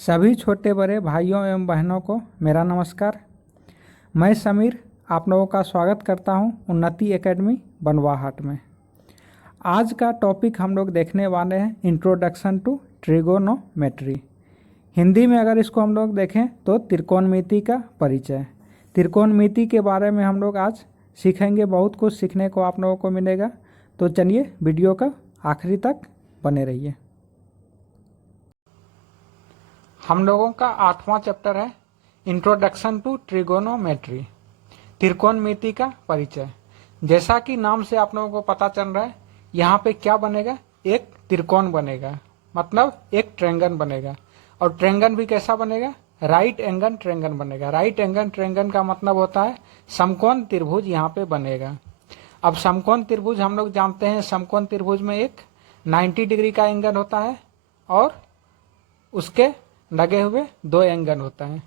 सभी छोटे बड़े भाइयों एवं बहनों को मेरा नमस्कार। मैं समीर आप लोगों का स्वागत करता हूं उन्नति एकेडमी बनवाहाट में। आज का टॉपिक हम लोग देखने वाले हैं इंट्रोडक्शन टू ट्रिगोनोमेट्री। हिंदी में अगर इसको हम लोग देखें तो त्रिकोणमिति का परिचय। त्रिकोणमिति के बारे में हम लोग आज सीखेंगे, बहुत कुछ सीखने को आप लोगों को मिलेगा। तो चलिए वीडियो का आखिरी तक बने रहिए। हम लोगों का 8वां चैप्टर है इंट्रोडक्शन टू ट्रिगोनोमेट्री, त्रिकोणमिति का परिचय। जैसा कि नाम से आप लोगों को पता चल रहा है, यहाँ पे क्या बनेगा, एक त्रिकोण बनेगा, मतलब एक ट्रायंगल बनेगा। और ट्रायंगल भी कैसा बनेगा, राइट एंगल ट्रायंगल बनेगा। राइट एंगल ट्रायंगल का मतलब होता है समकोण त्रिभुज यहाँ पे बनेगा। अब समकोण त्रिभुज हम लोग जानते हैं, समकोण त्रिभुज में एक 90 डिग्री का एंगल होता है और उसके लगे हुए 2 एंगल होता है।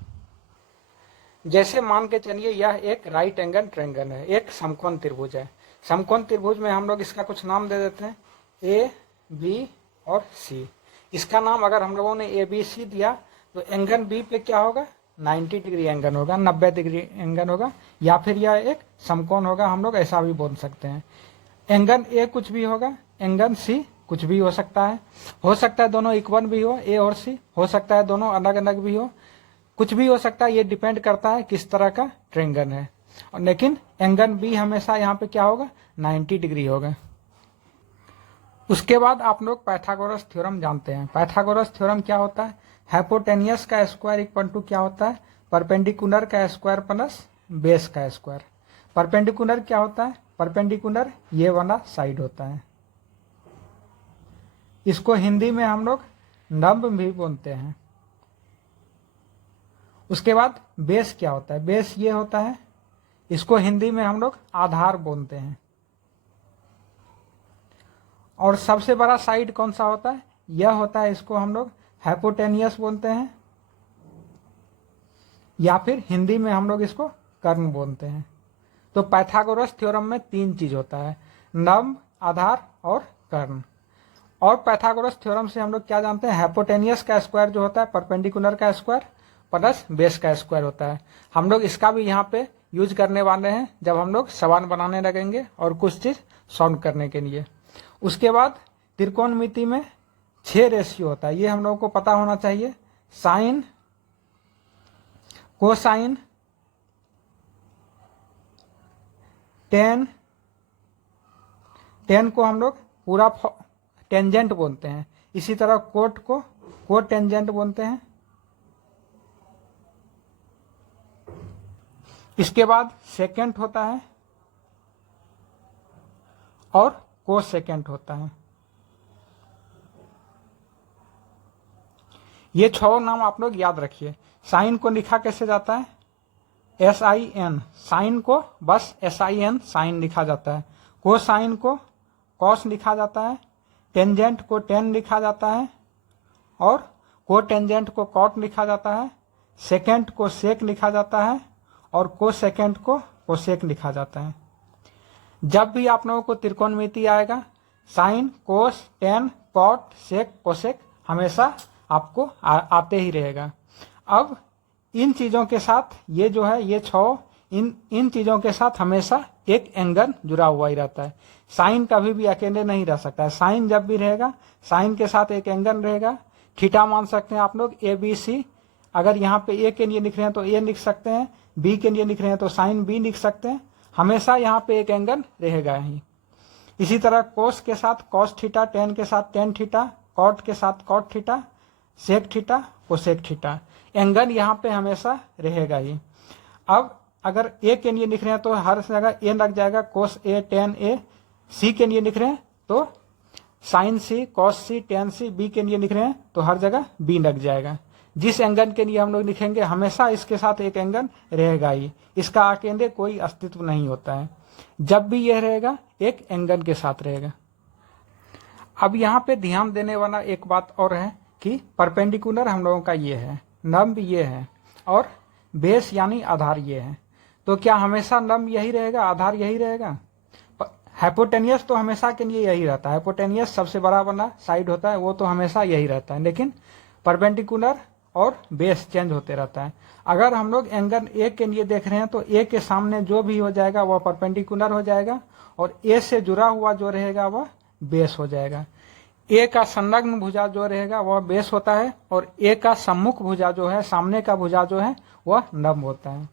जैसे मान के चलिए यह एक राइट एंगल ट्रायंगल है, एक समकोण त्रिभुज है। समकोण त्रिभुज में हम लोग इसका कुछ नाम दे देते हैं, ए बी और सी। इसका नाम अगर हम लोगों ने ए बी सी दिया तो एंगल बी पे क्या होगा, 90 डिग्री एंगल होगा, 90 डिग्री एंगल होगा, या फिर यह एक समकोण होगा, हम लोग ऐसा भी बोल सकते हैं। एंगल ए कुछ भी होगा, एंगल सी कुछ भी हो सकता है दोनों इक्वल भी हो, ए और सी, हो सकता है दोनों अलग अलग भी हो, कुछ भी हो सकता है। ये डिपेंड करता है किस तरह का ट्रायंगल है। और लेकिन एंगल बी हमेशा यहाँ पे क्या होगा, 90 डिग्री होगा। उसके बाद आप लोग पाइथागोरस थ्योरम जानते हैं। पाइथागोरस थ्योरम क्या होता है, हाइपोटेनियस का स्क्वायर इक्वल टू क्या होता है, परपेंडिकुलर का स्क्वायर प्लस बेस का स्क्वायर। परपेंडिकुलर क्या होता है, परपेंडिकुलर ये वाला साइड होता है। इसको हिंदी में हम लोग लंब भी बोलते हैं। उसके बाद बेस क्या होता है, बेस ये होता है, इसको हिंदी में हम लोग आधार बोलते हैं। और सबसे बड़ा साइड कौन सा होता है, यह होता है, इसको हम लोग हाइपोटेनियस बोलते हैं, या फिर हिंदी में हम लोग इसको कर्ण बोलते हैं। तो पाइथागोरस थ्योरम में 3 चीज होता है, लंब, आधार और कर्ण। और पाइथागोरस थ्योरम से हम लोग क्या जानते हैं, हाइपोटेनियस का स्क्वायर जो होता है परपेंडिकुलर का स्क्वायर प्लस बेस का स्क्वायर होता है। हम लोग इसका भी यहाँ पे यूज करने वाले हैं जब हम लोग सवाल बनाने लगेंगे और कुछ चीज सॉल्व करने के लिए। उसके बाद त्रिकोणमिति में 6 रेशियो होता है, ये हम लोगों को पता होना चाहिए। साइन, कोसाइन, टेन, टेन को हम लोग पूरा टेंजेंट बोलते हैं। इसी तरह कोट को कोट टेंजेंट बोलते हैं। इसके बाद सेकेंट होता है और कोसेकेंट होता है। ये 6 नाम आप लोग याद रखिए। साइन को लिखा कैसे जाता है, SIN, साइन को बस SIN साइन लिखा जाता है। कोसाइन को कॉस लिखा जाता है। टेंजेंट को टेन लिखा जाता है और कोटेंजेंट को कॉट लिखा जाता है। सेकेंट को सेक लिखा जाता है और कोसेकेंट को कोसेक लिखा जाता है। जब भी आप लोगों को त्रिकोणमिति आएगा, साइन, कोस, टेन, कॉट, सेक, कोसेक हमेशा आपको आते ही रहेगा। अब इन चीजों के साथ ये जो है, ये 6 इन चीजों के साथ हमेशा एक एंगल जुड़ा हुआ ही रहता है। साइन कभी भी अकेले नहीं रह सकता है। साइन जब भी रहेगा, साइन के साथ एक एंगल रहेगा। थीटा मान सकते हैं आप लोग ABC। अगर यहाँ पे ए के लिए लिख रहे हैं तो ए लिख सकते हैं, बी के लिए लिख रहे हैं तो साइन बी लिख सकते हैं। हमेशा यहाँ पे एक एंगल रहेगा ही। इसी तरह कोस के साथ कॉस थीटा, टेन के साथ टेन थीटा, कॉट के साथ cot theta, sec theta, cosec theta, angle यहाँ पे हमेशा रहेगा ही। अब अगर ए के लिए लिख रहे हैं तो हर जगह ए लग जाएगा, कोस ए, टेन ए। सी के लिए लिख रहे हैं तो साइन सी, कॉस सी, टेन सी। बी के लिए लिख रहे हैं तो हर जगह बी लग जाएगा। जिस एंगल के लिए हम लोग लिखेंगे हमेशा इसके साथ एक एंगल रहेगा ही। इसका अकेले कोई अस्तित्व नहीं होता है। जब भी यह रहेगा एक एंगल के साथ रहेगा। अब यहाँ पे ध्यान देने वाला एक बात और है कि परपेंडिकुलर हम लोगों का ये है, लंब ये है और बेस यानी आधार ये है। तो क्या हमेशा लंब यही रहेगा, आधार यही रहेगा? हाइपोटेनियस तो हमेशा के लिए यही रहता है। हाइपोटेनियस सबसे बड़ा वाला साइड होता है, वो तो हमेशा यही रहता है। लेकिन परपेंडिकुलर और बेस चेंज होते रहता है। अगर हम लोग एंगल ए के लिए देख रहे हैं तो ए के सामने जो भी हो जाएगा वह परपेंडिकुलर हो जाएगा और ए से जुड़ा हुआ जो रहेगा वह बेस हो जाएगा। ए का संलग्न भुजा जो रहेगा वह बेस होता है और ए का सम्मुख भुजा जो है, सामने का भुजा जो है वह लंब होता है।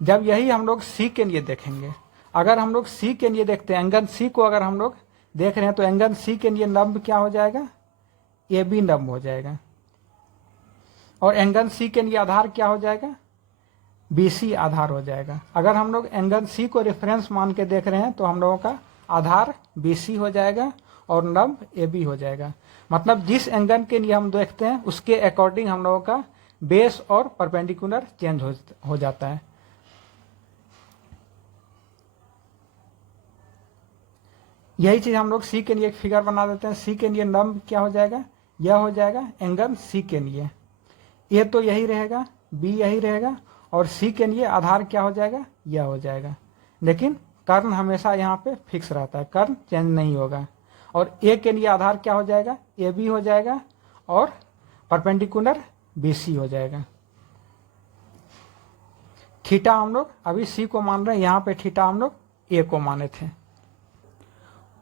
जब यही हम लोग सी के लिए देखेंगे, अगर हम लोग सी के लिए देखते हैं, एंगल सी को अगर हम लोग देख रहे हैं तो एंगल सी के लिए लंब क्या हो जाएगा, ए बी लंब हो जाएगा। और एंगल सी के लिए आधार क्या हो जाएगा, बी सी आधार हो जाएगा। अगर हम लोग एंगल सी को रेफरेंस मान के देख रहे हैं तो हम लोगों का आधार बी सी हो जाएगा और लंब ए बी हो जाएगा। मतलब जिस एंगल के लिए हम देखते हैं उसके अकॉर्डिंग हम लोगों का बेस और परपेंडिकुलर चेंज हो जाता है। यही चीज हम लोग सी के लिए एक फिगर बना देते हैं। सी के लिए लंब क्या हो जाएगा, यह हो जाएगा एंगल सी के लिए। ए तो यही रहेगा, बी यही रहेगा और सी के लिए आधार क्या हो जाएगा, यह हो जाएगा। लेकिन कर्ण हमेशा यहाँ पे फिक्स रहता है, कर्ण चेंज नहीं होगा। और ए के लिए आधार क्या हो जाएगा, ए बी हो जाएगा और परपेंडिकुलर बी सी हो जाएगा। थीटा हम लोग अभी सी को मान रहे हैं, यहाँ पे थीटा हम लोग ए को माने थे।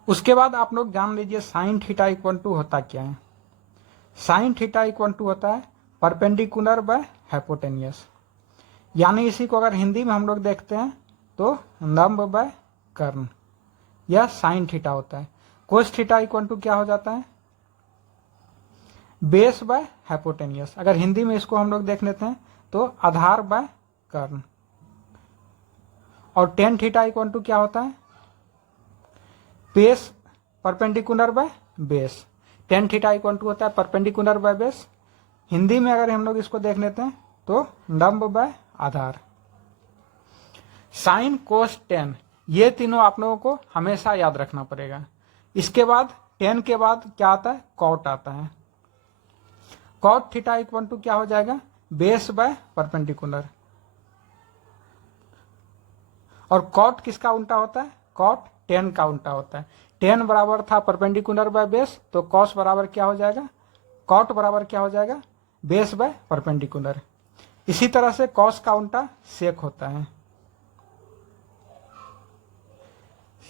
उसके बाद आप लोग जान लीजिए साइन थीटा इक्वल टू होता क्या है। साइन थीटा इक्वल टू होता है परपेंडिकुलर बाय हाइपोटेनियस। यानी इसी को अगर हिंदी में हम लोग देखते हैं तो लंब बाय कर्ण, यह साइन थीटा होता है। कोस थीटा इक्वल टू क्या हो जाता है, बेस बाय हाइपोटेनियस। अगर हिंदी में इसको हम लोग देख लेते हैं तो आधार बाय कर्ण। और टेन थीटा इक्वल टू क्या होता है, base perpendicular by base. Tan theta equal to होता है परपेंडिकुलर बाय बेस। हिंदी में अगर हम लोग इसको देख लेते हैं तो लंब बाय आधार। साइन कोस टेन, ये तीनों आप लोगों को हमेशा याद रखना पड़ेगा। इसके बाद टेन के बाद क्या आता है, कॉट आता है। कॉट थीटा इक्वल टू क्या हो जाएगा, बेस बाय परपेंडिकुलर। और कॉट किसका उल्टा होता है, कॉट टेन का उल्टा होता है। टेन बराबर था परपेंडिकुलर बाय बेस, तो कॉस बराबर क्या हो जाएगा, कॉट बराबर क्या हो जाएगा, बेस बाय परपेंडिकुलर। इसी तरह से कॉस का उल्टा सेक होता है।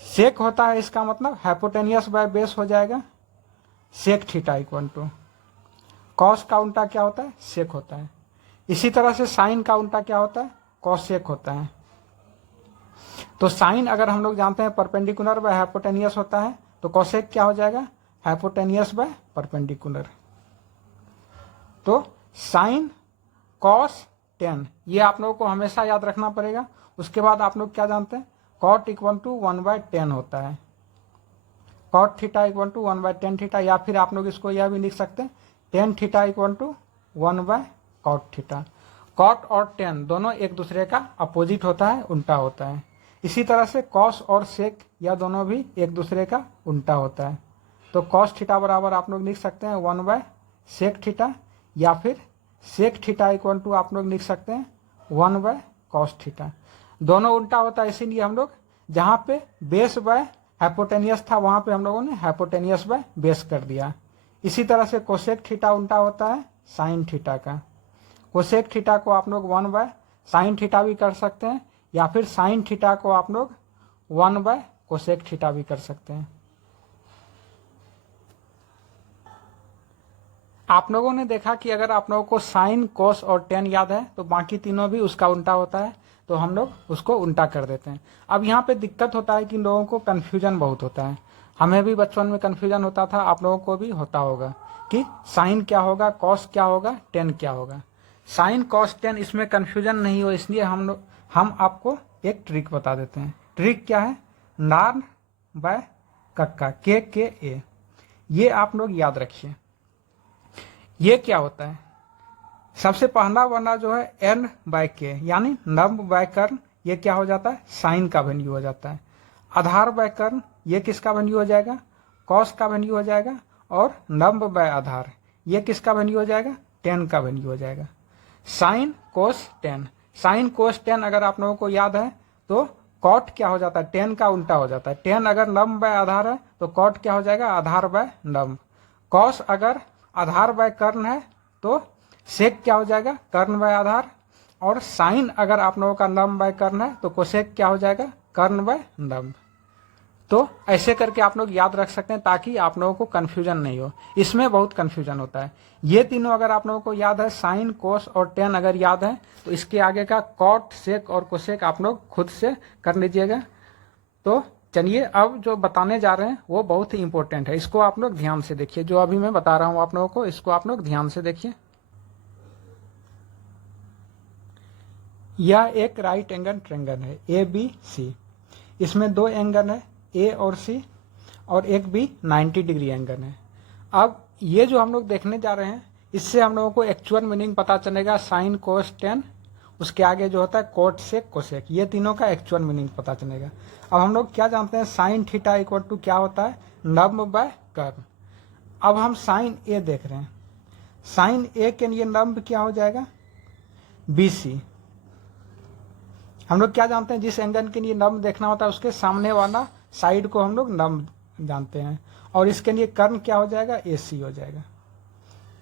सेक होता है इसका मतलब हाइपोटेनियस बाय बेस हो जाएगा, sec theta equal to. Cos का उल्टा क्या होता है, सेक होता है। इसी तरह से साइन का उल्टा क्या होता है, कॉसेक होता है। तो साइन अगर हम लोग जानते हैं परपेंडिकुलर बाय हाइपोटेनियस होता है तो कॉसेक क्या हो जाएगा, हाइपोटेनियस बाय परपेंडिकुलर। तो साइन कॉस टेन ये आप लोगों को हमेशा याद रखना पड़ेगा। उसके बाद आप लोग क्या जानते हैं, कॉट इक्वल टू 1/10 होता है। Cot theta equal to 1/10 theta, या फिर आप लोग इसको यह भी लिख सकते हैं टेन थीटा इक्वल टू 1/कॉट थीटा। कॉट और टेन दोनों एक दूसरे का अपोजिट होता है, उल्टा होता है। इसी तरह से कॉस और सेक यह दोनों भी एक दूसरे का उल्टा होता है। तो कॉस थीटा बराबर आप लोग लिख सकते हैं 1/सेक थीटा, या फिर सेक थीटा इक्वल टू आप लोग लिख सकते हैं 1/कॉस थीटा। दोनों उल्टा होता है, इसीलिए हम लोग जहाँ पे बेस बाय हाइपोटेनियस था वहां पे हम लोगों ने हाइपोटेनियस बाय बेस कर दिया। इसी तरह से कोसेक थीटा उल्टा होता है साइन थीटा का। कोसेक थीटा को आप लोग 1/साइन थीटा भी कर सकते हैं, या फिर साइन थीटा को आप लोग 1/कोसेक थीटा भी कर सकते हैं। आप लोगों ने देखा कि अगर आप लोगों को साइन कोस और टेन याद है तो बाकी तीनों भी उसका उल्टा होता है, तो हम लोग उसको उल्टा कर देते हैं। अब यहाँ पे दिक्कत होता है कि लोगों को कन्फ्यूजन बहुत होता है। हमें भी बचपन में कन्फ्यूजन होता था, आप लोगों को भी होता होगा कि साइन क्या होगा, कॉस क्या होगा, टेन क्या होगा। साइन कॉस टेन इसमें कन्फ्यूजन नहीं हो इसलिए हम आपको एक ट्रिक बता देते हैं। ट्रिक क्या है, नान बाय कक्का के ए, ये आप लोग याद रखिए। ये क्या होता है, सबसे पहला वाला जो है एन बाय के यानी लंब बाय कर्ण, ये क्या हो जाता है, साइन का वैल्यू हो जाता है। आधार बाय कर्ण ये किसका वैल्यू हो जाएगा, कॉस का वैल्यू हो जाएगा। और लंब बाय आधार ये किसका वैल्यू हो जाएगा, टेन का वैल्यू हो जाएगा। Sine cos ten, sine cos ten अगर आप लोगों को याद है तो कॉट क्या हो जाता है, टेन का उल्टा हो जाता है। टेन अगर लंब बाय आधार है तो कॉट क्या हो जाएगा, आधार बाय लंब। कॉस अगर आधार बाय कर्ण है तो सेक क्या हो जाएगा, कर्ण बाय आधार, और साइन अगर आप लोगों का लंब बाय कर्ण है तो कोसेक क्या हो जाएगा, कर्ण बाय लंब। तो ऐसे करके आप लोग याद रख सकते हैं ताकि आप लोगों को कन्फ्यूजन नहीं हो। इसमें बहुत कन्फ्यूजन होता है। ये तीनों अगर आप लोगों को याद है, साइन, कोस और टेन अगर याद है, तो इसके आगे का कॉट, सेक और कोसेक आप लोग खुद से कर लीजिएगा। तो चलिए अब जो बताने जा रहे हैं वो बहुत ही इंपॉर्टेंट है, इसको आप लोग ध्यान से देखिए। जो अभी मैं बता रहा हूँ आप लोगों को, इसको आप लोग ध्यान से देखिए। यह एक राइट एंगल ट्रायंगल है ABC। इसमें दो एंगल है A और C, और एक भी 90 डिग्री एंगल है। अब ये जो हम लोग देखने जा रहे हैं, इससे हम लोगों को एक्चुअल मीनिंग पता चलेगा। साइन, कोस, टेन, उसके आगे जो होता है कोट, सेक, कोसेक, ये तीनों का एक्चुअल मीनिंग पता चलेगा। अब हम लोग क्या जानते हैं, साइन थीटा इक्वल टू क्या होता है, लंब बाय कर्व। अब हम साइन ए देख रहे हैं, साइन ए के लिए लंब क्या हो जाएगा, BC। हम लोग क्या जानते हैं, जिस एंगल के लिए लंब देखना होता है उसके सामने वाला साइड को हम लोग लंब जानते हैं, और इसके लिए कर्ण क्या हो जाएगा, AC हो जाएगा।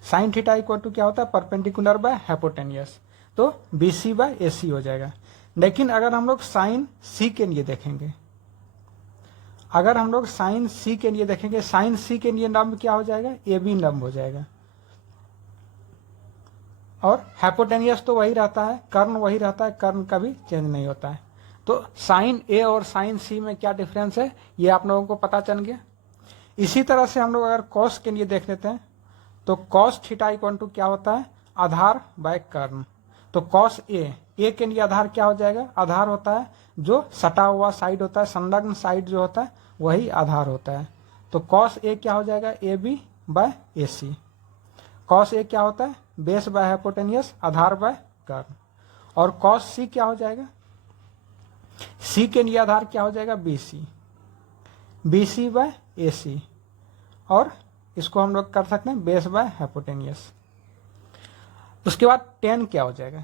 साइन थीटा इक्वल टू क्या होता है, परपेंडिकुलर बाय हाइपोटेनियस, तो BC बाय AC हो जाएगा। लेकिन अगर हम लोग साइन C के लिए देखेंगे, अगर हम लोग साइन C के लिए देखेंगे, साइन C के लिए लंब क्या हो जाएगा, AB लंब हो जाएगा, और हाइपोटेनियस तो वही रहता है, कर्ण वही रहता है, कर्ण कभी चेंज नहीं होता है। तो साइन A और साइन C में क्या डिफरेंस है, ये आप लोगों को पता चल गया। इसी तरह से हम लोग अगर कॉस के लिए देख लेते हैं, तो कॉस थीटा इक्वल टू क्या होता है, आधार बाय कर्ण। तो कॉस ए के लिए आधार क्या हो जाएगा, आधार होता है जो सटा हुआ साइड होता है, संलग्न साइड जो होता है वही आधार होता है। तो कॉस ए क्या हो जाएगा, AB by AC। Cos A क्या होता है, बेस बाय हाइपोटेनियस, आधार बाय कर्ण। और कॉस C क्या हो जाएगा, C के लिए आधार क्या हो जाएगा, BC बाय AC, और इसको हम लोग कर सकते हैं बेस बाय हाइपोटेनियस। उसके बाद टेन क्या हो जाएगा,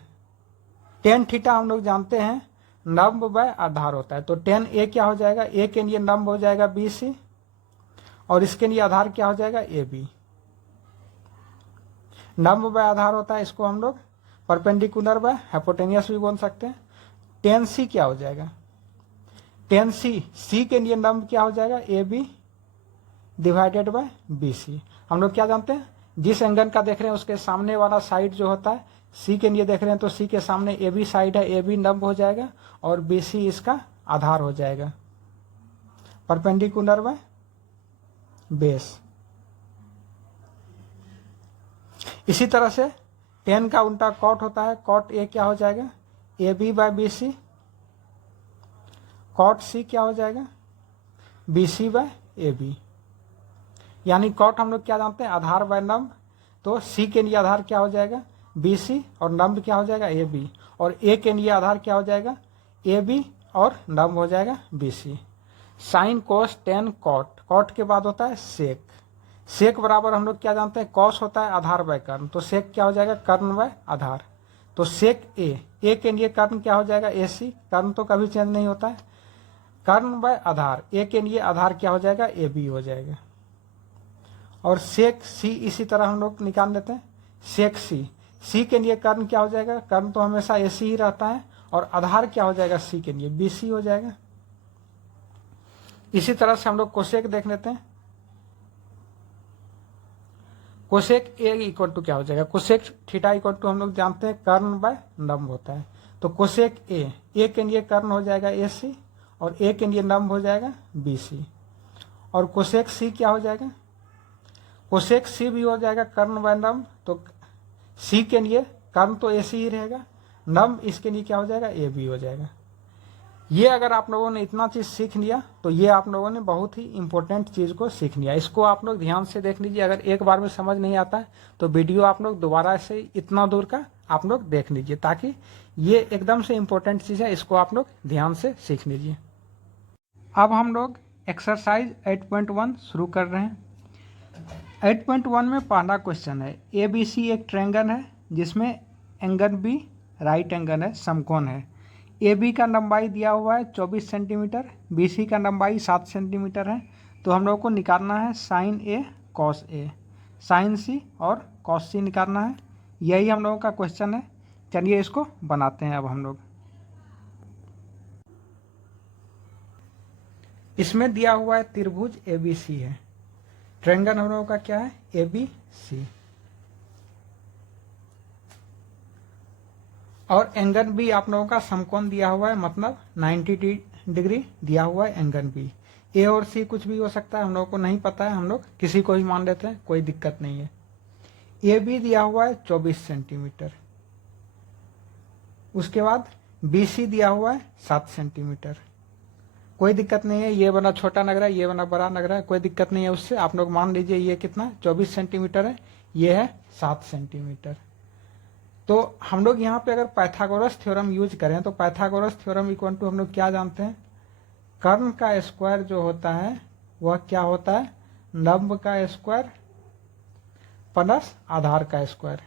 टेन थीटा हम लोग जानते हैं लंब बाय आधार होता है। तो टेन A क्या हो जाएगा, A के लिए लंब हो जाएगा BC, और इसके लिए आधार क्या हो जाएगा, AB। लंब बाय आधार होता है, इसको हम लोग परपेंडिकुलर बाय हाइपोटेनियस भी बोल सकते हैं। टेन C क्या हो जाएगा, टेन C के लिए लंब क्या हो जाएगा, AB डिवाइडेड बाय BC। हम लोग क्या जानते हैं, जिस एंगल का देख रहे हैं उसके सामने वाला साइड जो होता है, C के लिए देख रहे हैं तो C के सामने AB साइड है, AB लंब हो जाएगा, और BC इसका आधार हो जाएगा, परपेंडिकुलर बाय बेस। इसी तरह से टेन का उल्टा कॉट होता है, कॉट A क्या हो जाएगा, AB by BC। Cot C क्या हो जाएगा, BC बाय AB। यानी कॉट हम लोग क्या जानते हैं, आधार बाय लंब। तो C के लिए आधार क्या हो जाएगा, BC, और लंब क्या हो जाएगा, AB। और A के लिए आधार क्या हो जाएगा, AB, और लंब हो जाएगा BC। साइन, कोस, टेन, कॉट, कॉट के बाद होता है सेक। सेक बराबर हम लोग क्या जानते हैं, कॉस होता है आधार बाय कर्ण, तो सेक क्या हो जाएगा, कर्ण बाय आधार। तो सेक ए के लिए कर्ण क्या हो जाएगा, AC, कर्ण तो कभी चेंज नहीं होता है, कर्ण बाय आधार। A के लिए आधार क्या हो जाएगा, AB हो जाएगा। और सेक C इसी तरह हम लोग निकाल लेते हैं, सेक C के लिए कर्ण क्या हो जाएगा, कर्ण तो हमेशा AC ही रहता है, और आधार क्या हो जाएगा C के लिए, BC हो जाएगा। इसी तरह से हम लोग कोसेक देख लेते हैं, कोसेक A इक्वल टू क्या हो जाएगा, कोसेक थीटा इक्वल टू हम लोग जानते हैं कर्ण बाय लंब होता है। तो कोसेक A के लिए कर्ण हो जाएगा AC, और A के लिए लंब हो जाएगा BC। और कोसेक C क्या हो जाएगा, कोसेक C भी हो जाएगा कर्ण बाय लंब। तो C के लिए कर्ण तो AC ही रहेगा, लंब इसके लिए क्या हो जाएगा, AB हो जाएगा। ये अगर आप लोगों ने इतना चीज़ सीख लिया तो ये आप लोगों ने बहुत ही इंपॉर्टेंट चीज़ को सीख लिया। इसको आप लोग ध्यान से देख लीजिए, अगर एक बार में समझ नहीं आता है तो वीडियो आप लोग दोबारा से इतना दूर का आप लोग देख लीजिए, ताकि ये एकदम से इम्पोर्टेंट चीज़ है, इसको आप लोग ध्यान से सीख लीजिए। अब हम लोग एक्सरसाइज 8.1 शुरू कर रहे हैं। 8.1 में पहला क्वेश्चन है, ABC एक ट्रायंगल है जिसमें एंगल B राइट एंगल है, समकोण है। AB का लंबाई दिया हुआ है 24 सेंटीमीटर, BC का लंबाई 7 सेंटीमीटर है। तो हम लोग को निकालना है sin A cos A, sin C और कॉस C निकालना है। यही हम लोगों का क्वेश्चन है। चलिए इसको बनाते हैं अब हम लोग। इसमें दिया हुआ है त्रिभुज ABC है, ट्रायंगल हम लोगों का क्या है ABC, और एंगल बी आप लोगों का समकोण दिया हुआ है, मतलब 90 डिग्री दिया हुआ है एंगल बी। ए और सी कुछ भी हो सकता है, हम लोगों को नहीं पता है, हम लोग किसी को भी मान लेते हैं, कोई दिक्कत नहीं है। ए बी दिया हुआ है 24 सेंटीमीटर, उसके बाद BC दिया हुआ है 7 सेंटीमीटर, कोई दिक्कत नहीं है, ये बना छोटा लग रहा है, ये बना बड़ा लग रहा है, कोई दिक्कत नहीं है उससे। आप लोग मान लीजिए ये कितना 24 सेंटीमीटर है, ये है 7 सेंटीमीटर। तो हम लोग यहाँ पे अगर पाइथागोरस थ्योरम यूज करें तो पाइथागोरस थ्योरम इक्वल टू हम लोग क्या जानते हैं, कर्ण का स्क्वायर जो होता है वह क्या होता है, लंब का स्क्वायर प्लस आधार का स्क्वायर।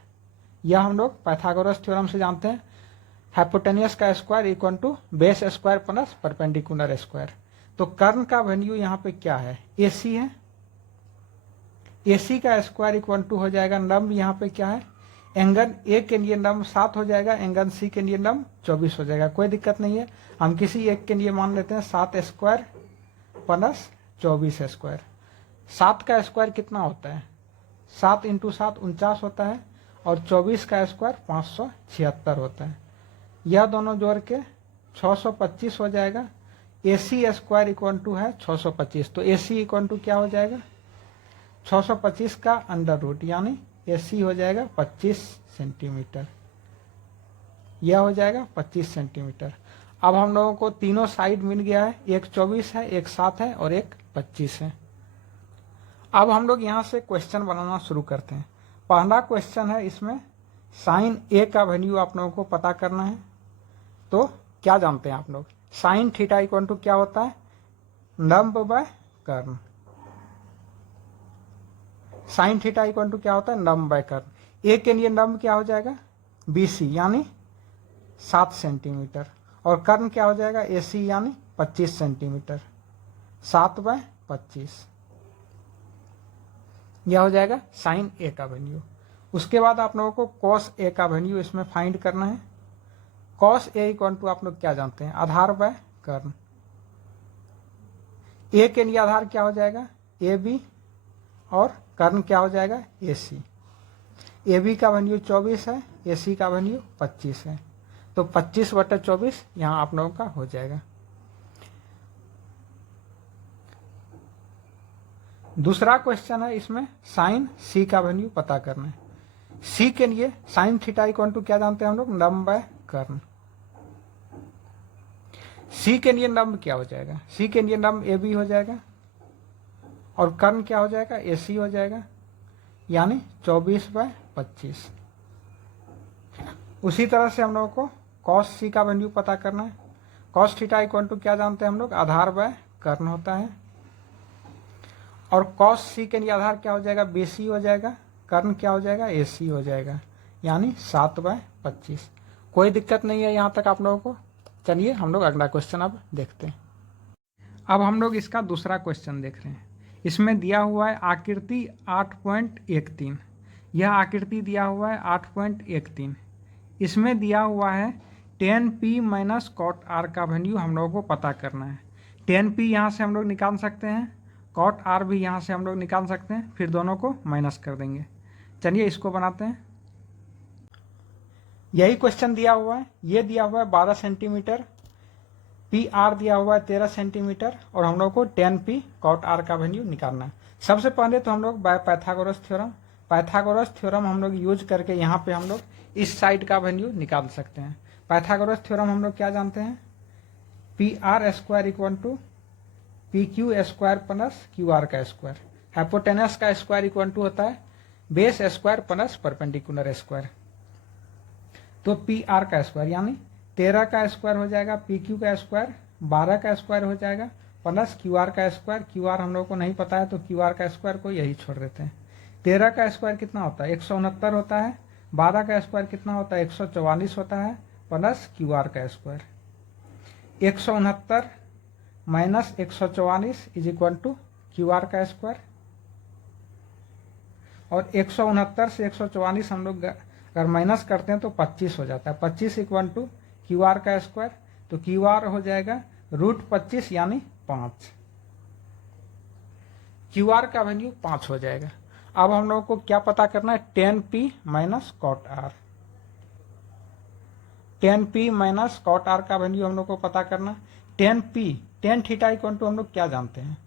यह हम लोग पाइथागोरस थ्योरम से जानते हैं। हाइपोटेनियस का square equal to base square plus perpendicular square. तो कर्ण का वैल्यू यहाँ पे क्या है, AC है, AC का स्क्वायर इक्वल टू हो जाएगा लंब यहाँ पे क्या है, एंगल A के लिए लंब 7 हो जाएगा, एंगल C के लिए लंब 24 हो जाएगा, कोई दिक्कत नहीं है। हम किसी एक के लिए मान लेते हैं 7 स्क्वायर प्लस 24 स्क्वायर। 7 का स्क्वायर कितना होता है, 7 इंटू 7 49 होता है, और 24 का स्क्वायर 576 होता है। यह दोनों जोड़ के 625 हो जाएगा। AC स्क्वायर इक्वल टू है 625, तो AC इक्वल टू क्या हो जाएगा 625 का अंडर रूट, यानी AC हो जाएगा 25 सेंटीमीटर, यह हो जाएगा 25 सेंटीमीटर। अब हम लोगों को तीनों साइड मिल गया है, एक 24 है, एक 7 है और एक 25 है। अब हम लोग यहाँ से क्वेश्चन बनाना शुरू करते हैं। पहला क्वेश्चन है, इसमें साइन A का वैल्यू आप लोगों को पता करना है। तो क्या जानते हैं आप लोग, साइन थीटा इक्वल टू क्या होता है, लंब बाय कर्ण। साइन थीटा इक्वल टू क्या होता है, लंब बाय कर्ण। ए के लिए लंब क्या हो जाएगा BC यानी 7 सेंटीमीटर, और कर्ण क्या हो जाएगा AC यानी 25 सेंटीमीटर, 7/25, यह हो जाएगा साइन A का वैल्यू। उसके बाद आप लोगों को कॉस A का वैल्यू इसमें फाइंड करना है। कॉस A इक्वल टू आप लोग क्या जानते हैं, आधार बाय कर्ण। A के लिए आधार क्या हो जाएगा AB, और कर्ण क्या हो जाएगा AC। AB का वैल्यू 24 है, AC का वैल्यू 25 है, तो 25/24 यहाँ आप लोगों का हो जाएगा। दूसरा क्वेश्चन है, इसमें साइन C का वैल्यू पता करना है। C के लिए साइन थीटा इक्वल टू क्या जानते हैं हम लोग, लंब बाय कर्ण। C के लिए लंब क्या हो जाएगा, C के लिए लंब AB हो जाएगा, और कर्ण क्या हो जाएगा AC हो जाएगा, यानी 24/25। उसी तरह से हम लोगों को कॉस C का वैल्यू पता करना है। कॉस थीटा इक्वल टू क्या जानते हैं हम लोग, आधार बाय कर्ण होता है, और कॉस C के लिए आधार क्या हो जाएगा BC हो जाएगा, कर्ण क्या हो जाएगा AC हो जाएगा, यानी 7/25। कोई दिक्कत नहीं है यहाँ तक आप लोगों को। चलिए हम लोग अगला क्वेश्चन अब देखते हैं। अब हम लोग इसका दूसरा क्वेश्चन देख रहे हैं। इसमें दिया हुआ है आकृति 8.13, यह आकृति दिया हुआ है 8.13। इसमें दिया हुआ है tan P minus cot R का वैल्यू हम लोगों को पता करना है। tan P यहाँ से हम लोग निकाल सकते हैं, कॉट R भी यहाँ से हम लोग निकाल सकते हैं, फिर दोनों को माइनस कर देंगे। चलिए इसको बनाते हैं। यही क्वेश्चन दिया हुआ है, ये दिया हुआ है 12 सेंटीमीटर, PR दिया हुआ है 13 सेंटीमीटर, और हम लोग को tan P कॉट R का वैल्यू निकालना है। सबसे पहले तो हम लोग बाय पाइथागोरस थ्योरम हम लोग यूज करके यहाँ पे हम लोग इस साइड का वैल्यू निकाल सकते हैं। पाइथागोरस थ्योरम हम लोग क्या जानते हैं, PR square equal to PQ square plus QR का स्क्वायर। हाइपोटेनस का स्क्वायर इक्वल टू होता है base square plus perpendicular square. तो PR का स्क्वायर यानी 13 का स्क्वायर हो जाएगा, PQ का स्क्वायर 12 का स्क्वायर हो जाएगा, प्लस QR का स्क्वायर। QR हम लोग को नहीं पता है तो QR का स्क्वायर को यही छोड़ देते हैं। 13 का स्क्वायर कितना होता है 169 होता है, 12 का स्क्वायर कितना होता है 144 होता है, प्लस QR का square. 169 minus 144 is equal to QR का स्क्वायर, और 169 से 144 हम लोग अगर माइनस करते हैं तो 25 हो जाता है। 25 इक्वल टू क्यू आर का स्क्वायर, तो क्यू आर हो जाएगा √25 यानी 5। क्यू आर का वैल्यू 5 हो जाएगा। अब हम लोगों को क्या पता करना है, 10p minus cot R. 10p minus cot R का वैल्यू हम लोग को पता करना। 10p tan theta equal to हम लोग क्या जानते हैं,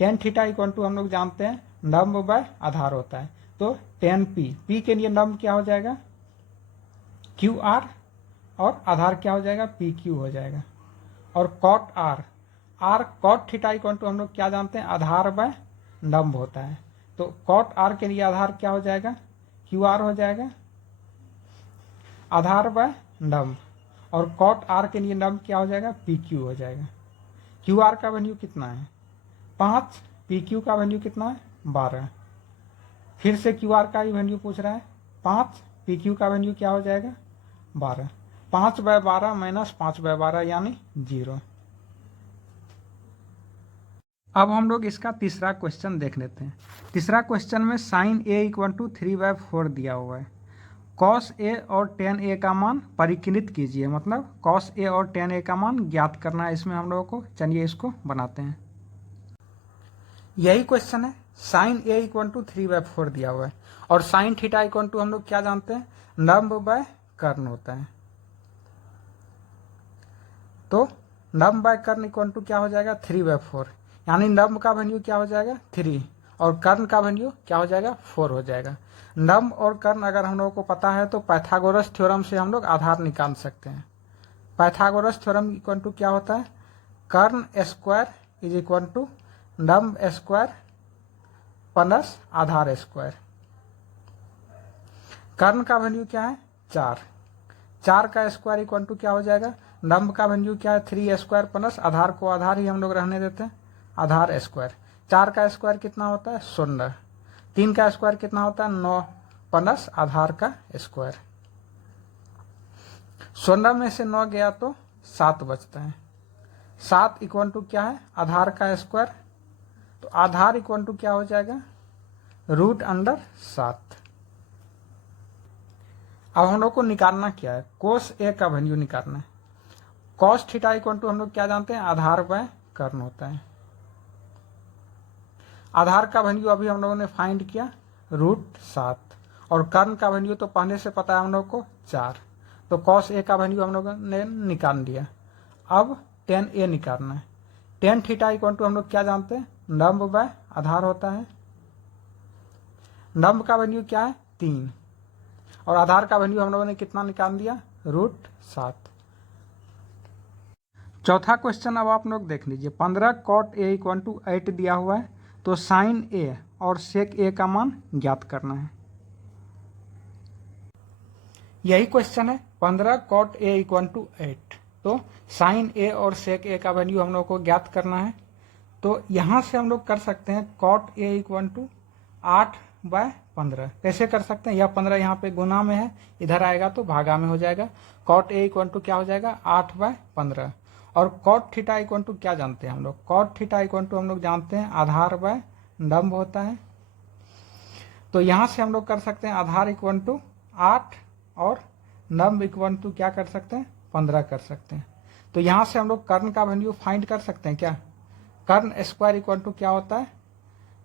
tan थीटा इक्वल टू हम लोग जानते हैं लंब बाय आधार होता है। तो 10p, p के लिए लंब क्या हो जाएगा क्यू आर, और आधार क्या हो जाएगा पी क्यू हो जाएगा। और cot R, R cot theta equal to हम लोग क्या जानते हैं आधार बाय लंब होता है। तो कॉट आर के लिए आधार क्या हो जाएगा क्यू आर हो जाएगा, आधार बाय लंब, और कॉट आर के लिए लंब क्या हो जाएगा पी क्यू हो जाएगा। क्यू आर का वैल्यू कितना है 5, पी क्यू का वैल्यू कितना है 12। फिर से क्यू आर का ही वैल्यू पूछ रहा है 5, पी क्यू का वैल्यू क्या हो जाएगा 12। 5/12 माइनस 5/12 यानी 0। अब हम लोग इसका तीसरा क्वेश्चन देख लेते हैं। तीसरा क्वेश्चन में साइन a इक्वल टू 3/4 दिया हुआ है। कॉस a और tan a का मान परिकलित कीजिए, मतलब कॉस a और tan a का मान ज्ञात करना है इसमें हम लोगों को। चलिए इसको बनाते हैं। यही क्वेश्चन है, साइन a इक्वल टू 3/4 दिया हुआ है, और साइन थीटा इक्वल टू हम लोग क्या जानते हैं लंब बाय कर्ण होता है। तो लंब बाय कर्ण इक्वल टू क्या हो जाएगा 3/4, यानी लंब का वैल्यू क्या हो जाएगा 3 और कर्ण का वैल्यू क्या हो जाएगा 4 हो जाएगा। लंब और कर्ण अगर हम लोगों को पता है तो पाइथागोरस थ्योरम से हम लोग आधार निकाल सकते हैं। पाइथागोरस थ्योरम इक्वल टू क्या होता है, कर्ण स्क्वायर इज इक्वल टू लंब स्क्वायर प्लस आधार स्क्वायर। कर्ण का वैल्यू क्या है 4, 4 का स्क्वायर इक्वल टू क्या हो जाएगा, लंब का वैल्यू क्या है 3 स्क्वायर प्लस आधार को आधार ही हम लोग रहने देते हैं आधार स्क्वायर। 4 का स्क्वायर कितना होता है 16, 3 का स्क्वायर कितना होता है 9 प्लस आधार का स्क्वायर। 16 में से 9 गया तो 7 बचता है। 7 इक्वल टू क्या है आधार का स्क्वायर, तो आधार इक्वल टू क्या हो जाएगा √7। अब हम लोग को निकालना क्या है, कोस ए का वैल्यू निकालना है। कॉस थीटा इक्वल टू हम लोग क्या जानते हैं आधार बाय कर्ण होता है। आधार का वैल्यू अभी हम लोगों ने फाइंड किया √7, और कर्ण का वैल्यू तो पहले से पता है हम लोग को 4, तो कॉस ए का वैल्यू हम लोगों ने निकाल लिया। अब tan a निकालना है। tan थीटा इक्वल टू हम लोग क्या जानते हैं लंब बाय आधार होता है। लंब का वैल्यू क्या है 3, और आधार का वैल्यू हम लोगों ने कितना निकाल दिया √7। चौथा क्वेश्चन अब आप लोग देख लीजिए। 15 cot a इक्वल टू 8 दिया हुआ है, तो साइन a और सेक a का मान ज्ञात करना है। यही क्वेश्चन है, 15 cot a इक्वल टू 8, तो साइन a और सेक a का वैल्यू हम लोग को ज्ञात करना है। तो यहाँ से हम लोग कर सकते हैं cot a इक्वल टू 8/15। कैसे कर सकते हैं, यह 15 यहाँ पे गुना में है, इधर आएगा तो भागा में हो जाएगा। cot a इक्वल टू क्या हो जाएगा 8/15। और cot थीटा इक्वल टू क्या जानते हैं हम लोग, cot थीटा इक्वल टू हम लोग जानते हैं आधार बाय लंब होता है। तो यहाँ से हम लोग कर सकते हैं आधार इक्वल टू 8 और लंब इक्वल टू क्या कर सकते हैं 15 कर सकते हैं। तो यहाँ से हम लोग कर्ण का वैल्यू फाइंड कर सकते हैं क्या, कर्ण स्क्वायर इक्वल टू क्या होता है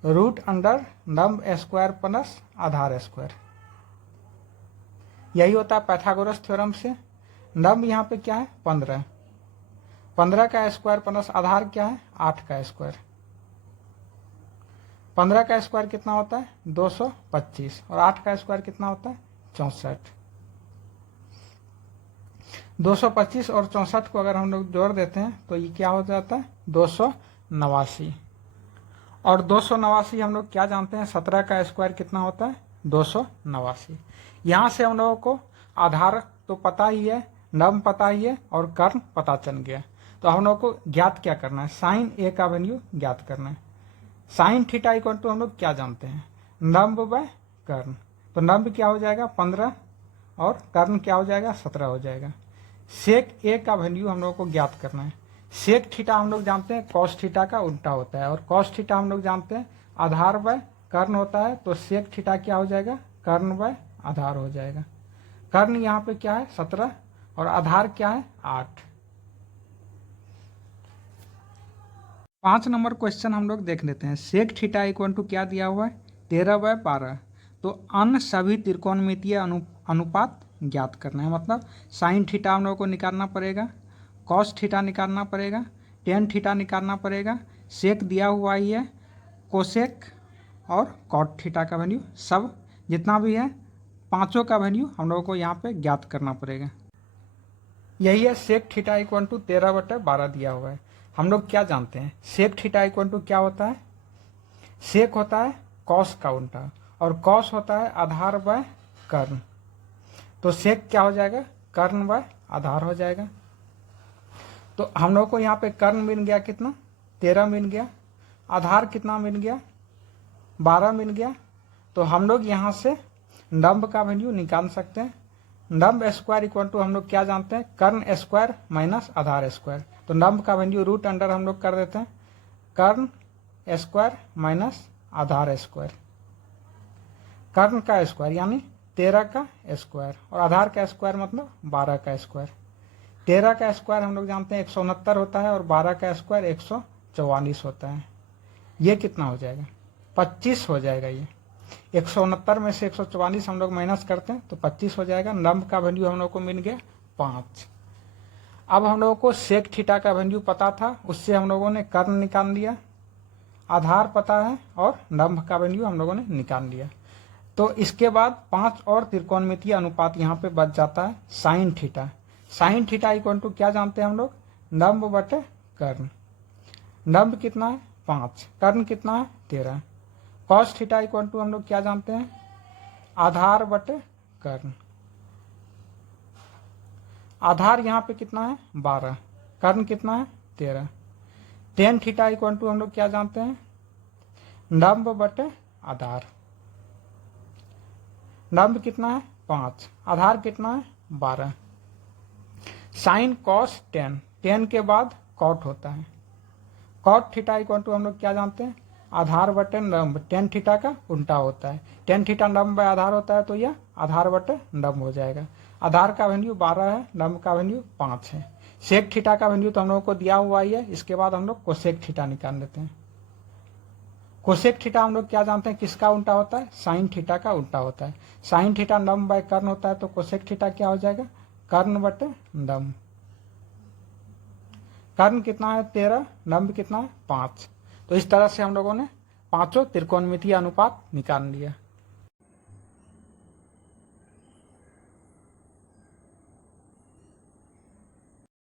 √ लंब स्क्वायर प्लस आधार स्क्वायर। यही होता है पाइथागोरस थ्योरम से। लंब यहाँ पे क्या है 15, 15 का स्क्वायर प्लस आधार क्या है 8 का स्क्वायर। 15 का स्क्वायर कितना होता है 225, और 8 का स्क्वायर कितना होता है 64। 225 और 64 को अगर हम लोग जोड़ देते हैं तो ये क्या हो जाता है 289। और 289 हम लोग क्या जानते हैं 17 का स्क्वायर कितना होता है 289। यहाँ से हम लोगों को आधार तो पता ही है, लंब पता ही है, और कर्ण पता चल गया। तो हम लोग को ज्ञात क्या करना है, साइन ए का वैल्यू ज्ञात करना है। साइन थीटा इक्वल टू हम लोग क्या जानते हैं लंब बाय कर्ण, तो लंब क्या हो जाएगा 15 और कर्ण क्या हो जाएगा 17 हो जाएगा। सेक ए का वैल्यू हम लोग को ज्ञात करना है। सेक थीटा हम लोग जानते हैं कॉस थीटा का उल्टा होता है, और कॉस थीटा हम लोग जानते हैं आधार बाय कर्ण होता है। तो सेक थीटा क्या हो जाएगा कर्ण बाय आधार हो जाएगा। कर्ण यहाँ पे क्या है 17 और आधार क्या है 8। 5 नंबर क्वेश्चन हम लोग देख लेते हैं। सेक थीटा इक्वल टू क्या दिया हुआ है 13/12। तो अन्य सभी त्रिकोणमितीय अनुपात ज्ञात करना है, मतलब साइन थीटा हम लोग को निकालना पड़ेगा, कॉस थीटा निकालना पड़ेगा, टेन थीटा निकालना पड़ेगा, सेक दिया हुआ ही है, कोसेक और कॉट थीटा का वैल्यू, सब जितना भी है पांचों का वैल्यू हम लोगों को यहाँ पे ज्ञात करना पड़ेगा। यही है सेक थीटा इक्वल टू 13/12 दिया हुआ है। हम लोग क्या जानते हैं सेक थीटा इक्वल टू क्या होता है, सेक होता है कॉस का उल्टा और कॉस होता है आधार बाय कर्ण। तो सेक क्या हो जाएगा कर्ण बाय आधार हो जाएगा। तो हम लोग को यहाँ पे कर्ण मिल गया कितना 13 मिल गया, आधार कितना मिल गया 12 मिल गया। तो हम लोग यहाँ से लंब का वैल्यू निकाल सकते हैं। लंब स्क्वायर इक्वल टू हम लोग क्या जानते हैं कर्ण स्क्वायर माइनस आधार स्क्वायर। तो लंब का वैल्यू रूट अंडर हम लोग कर देते हैं कर्ण स्क्वायर माइनस आधार स्क्वायर। कर्ण का स्क्वायर यानी 13 का स्क्वायर और आधार का स्क्वायर मतलब 12 का स्क्वायर। 13 का स्क्वायर हम लोग जानते हैं 169 होता है और 12 का स्क्वायर 144 होता है। ये कितना हो जाएगा 25 हो जाएगा। ये 169 में से 144 हम लोग माइनस करते हैं तो 25 हो जाएगा। लंब का वैल्यू हम लोग को मिल गया 5। अब हम लोगों को सेक थीटा का वैल्यू पता था, उससे हम लोगों ने कर्ण निकाल लिया, आधार पता है और लंब का वैल्यू हम लोगों ने निकाल लिया। तो इसके बाद 5 और त्रिकोणमितीय अनुपात यहाँ पे बच जाता है sine theta. Sine theta equal to क्या जानते हैं हम लोग लंब बटे कर्ण। लंब कितना है 5, कर्ण कितना है 13। कॉस थीटा इक्वल टू हम लोग क्या जानते हैं आधार बटे कर्ण। आधार यहाँ पे कितना है 12, कर्ण कितना है 13। टेन थीटा इक्वल टू हम लोग क्या जानते हैं लंब बटे आधार। लंब कितना है 5, आधार कितना है 12। साइन कॉस टेन, टेन के बाद कॉट होता है। कॉट थीटा इक्वल टू हम लोग क्या जानते हैं आधार बटे लंब, टेन थीटा का उल्टा होता है। टेन थीटा लंब बाय आधार होता है तो यह आधार बटे लंब हो जाएगा। आधार का वैल्यू 12 है, लंब का वैल्यू 5 है। सेक थीटा का वैल्यू तो हम लोगों को दिया हुआ ही है। इसके बाद हम लोग कोसेक थीटा निकाल लेते हैं। कोसेक थीटा हम लोग क्या जानते हैं किसका उल्टा होता है साइन थीटा का उल्टा होता है। साइन थीटा लंब बाय कर्ण होता है तो कोसेक थीटा क्या हो जाएगा कर्ण बटे लंब। कर्ण कितना है 13, लंब कितना है 5। तो इस तरह से हम लोगों ने पांचों त्रिकोणमितीय अनुपात निकाल लिया।